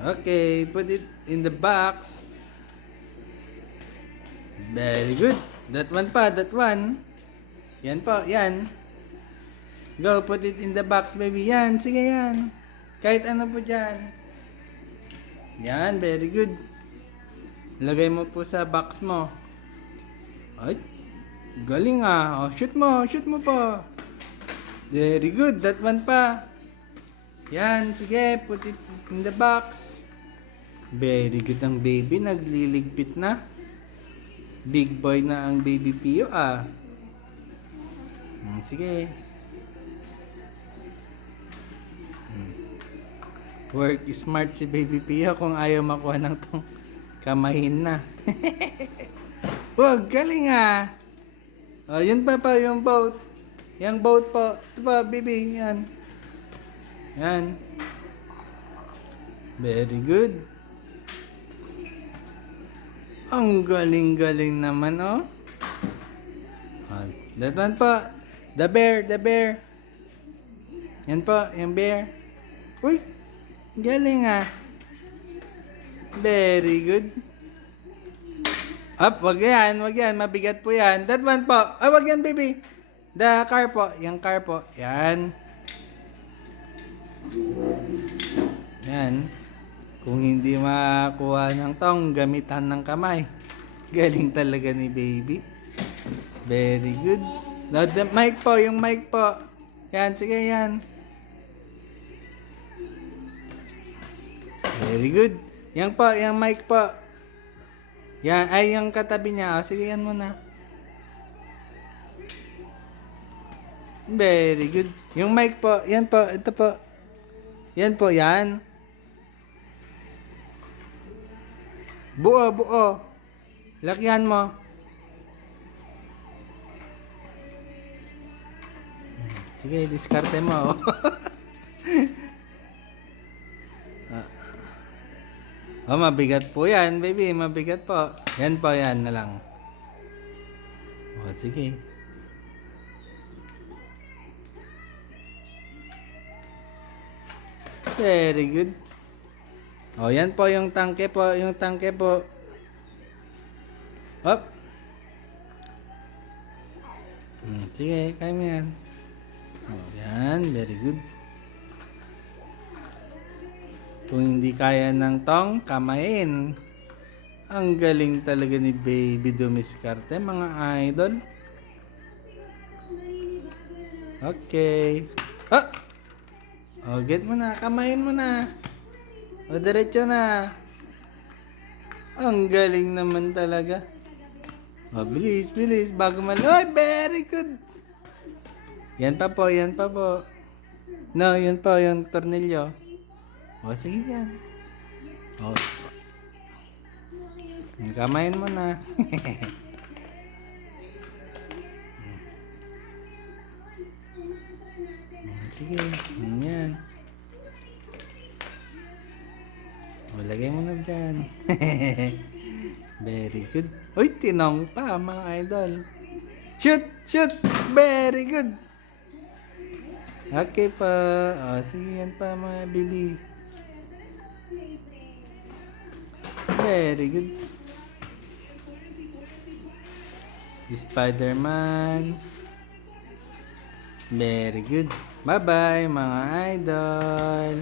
Okay, put it in the box. Very good. That one pa, that one. Yan po, yan. Go, put it in the box, baby. Yan, sige yan. Kahit ano po dyan. Yan, very good. Lagay mo po sa box mo. Ay, galing ah. Oh, shoot mo po. Very good, that one pa. Yan, sige, put it in the box. Very good ang baby, nagliligpit na. Big boy na ang baby Pio ah. Sige. Work smart si baby Pio kung ayaw makuha ng tong kamahin na. Wag, galing ah. Oh, yun pa yung boat. Yang boat po. Ito pa, baby, yan. Yan. Very good. Ang galing-galing naman, oh. That one po. The bear, the bear. Yan po, yung bear. Uy, galing ah. Very good. Up, wag yan. Mabigat po yan. That one po. Ay, wag yan, baby. The car po. Yung car po. Yan. Yan. Kung hindi makakuha ng tong, gamitan ng kamay. Galing talaga ni baby. Very good. Now, the mic po. Yung mic po. Yan, sige yan. Very good. Yan po, yung mic po. Yan, ay yung katabi niya. O, sige yan muna. Very good. Yung mic po, yan po, ito po. Yan po, yan. Buo. Lakyan mo. Sige, diskarte mo. Oh, mabigat po yan, baby. Mabigat po. Yan po, yan na lang. Oh, sige. Very good. Oh, yan po yung tangke po. Yung tangke po. Up. Sige, kaya mo yan. Oh, yan. Very good. Kung hindi kaya ng tong, kamain. Ang galing talaga ni Baby Dumiskarte, mga idol. Okay. Oh! Oh, get mo na. Kamain mo na. O, diretso na. Ang galing naman talaga. O, bilis. Bago Oy, very good. Yan pa po. No, yun po, yung tornilyo. O, sige yan. O. Kamain mo na. Sige, yan. O, lagay mo na dyan. Very good. Uy, tinong pa, mga idol. Shoot! Very good. Okay pa. O, sige, yan pa, mga bili. Very good. Spider-Man. Very good. Bye-bye, mga idol.